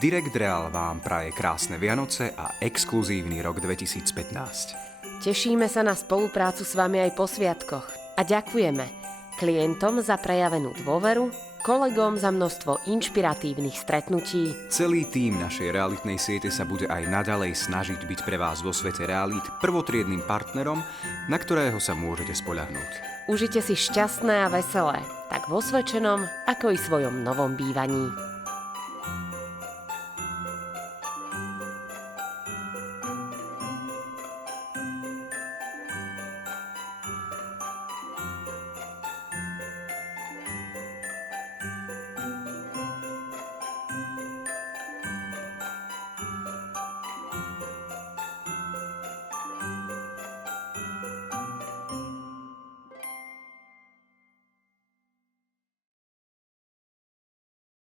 Direct Real vám praje krásne Vianoce a exkluzívny rok 2015. Tešíme sa na spoluprácu s vami aj po sviatkoch a ďakujeme klientom za prejavenú dôveru, kolegom za množstvo inšpiratívnych stretnutí. Celý tím našej realitnej siete sa bude aj naďalej snažiť byť pre vás vo svete realít prvotriednym partnerom, na ktorého sa môžete spoľahnúť. Užite si šťastné a veselé, tak vo svečenom, ako i svojom novom bývaní.